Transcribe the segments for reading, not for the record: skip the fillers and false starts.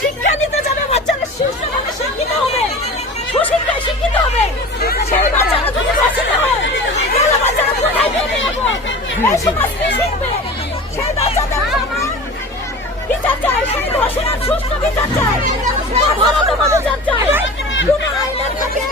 শিক্ষা দিতে যাবে বাচ্চারা সুস্থভাবে শিক্ষিত হবে, সুশিক্ষায় শিক্ষিত হবে। সেই বাচ্চারা যদি বাঁচাতে হয় তাহলে বাচ্চারা কোথায় বেরিয়ে যাবো? এই সমাজ কি শিখবে? সেই বাচ্চাদের বিচার চাই, সেই ধর্ষণের সুস্থ বিচার চাই, ভালো বিচার চাই। কোন আইনের থেকে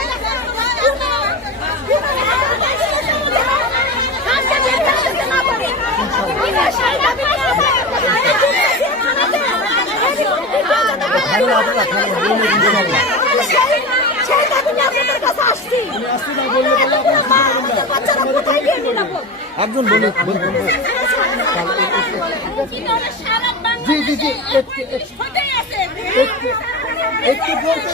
একজন বলুন। জি জি জি একটু বলতে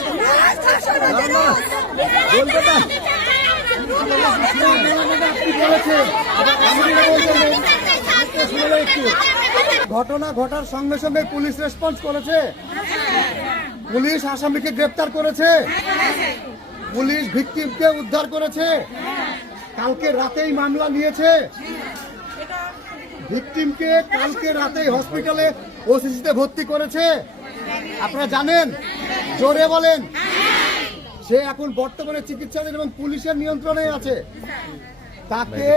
ঘটনা ঘটার সঙ্গে সঙ্গে পুলিশ রেসপন্স করেছে, পুলিশ আসামিকে গ্রেপ্তার করেছে, পুলিশ ভিকটিমকে উদ্ধার করেছে, কালকে রাতেই মামলা নিয়েছে, ভিকটিমকে কালকে রাতেই হসপিটালে ওসিসিতে ভর্তি করেছে। আপনারা জানেন, জোরে বলেন। সে এখন বর্তমানে চিকিৎসাধীন এবং পুলিশের নিয়ন্ত্রণে আছে। তাকে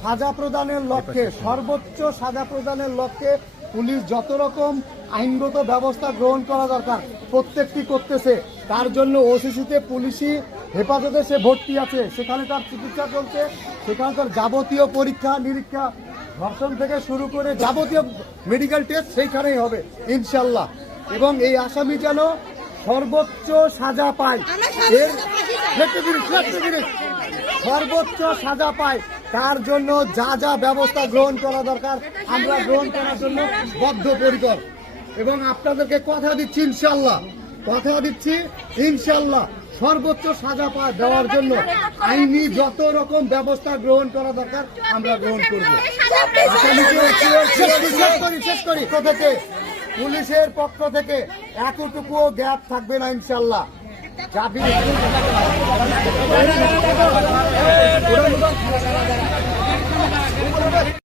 সাজা প্রদানের লক্ষ্যে, সর্বোচ্চ সাজা প্রদানের লক্ষ্যে পুলিশ যত রকম আইনগত ব্যবস্থা গ্রহণ করা দরকার প্রত্যেকটি করতেছে। তার জন্য ওসিসিতে পুলিশি হেফাজতে সে ভর্তি আছে, সেখানে তার চিকিৎসা চলছে, সেখানে তার যাবতীয় পরীক্ষা নিরীক্ষা, ধর্ষণ থেকে শুরু করে যাবতীয় মেডিকেল টেস্ট সেইখানেই হবে ইনশাল্লাহ। এবং এই আসামি যেন সর্বোচ্চ সাজা পায়, এর সর্বোচ্চ সাজা পায়, তার জন্য যা যা ব্যবস্থা গ্রহণ করা দরকার আমরা গ্রহণ করার জন্য বদ্ধপরিকর। এবং আপনাদেরকে কথা দিচ্ছি ইনশাল্লাহ সর্বোচ্চ সাজা দেওয়ার জন্য আইনি যত রকম ব্যবস্থা গ্রহণ করা দরকার আমরা গ্রহণ করব। শেষ করি থেকে পুলিশের পক্ষ থেকে এতটুকুও গ্যাপ থাকবে না ইনশাল্লাহ।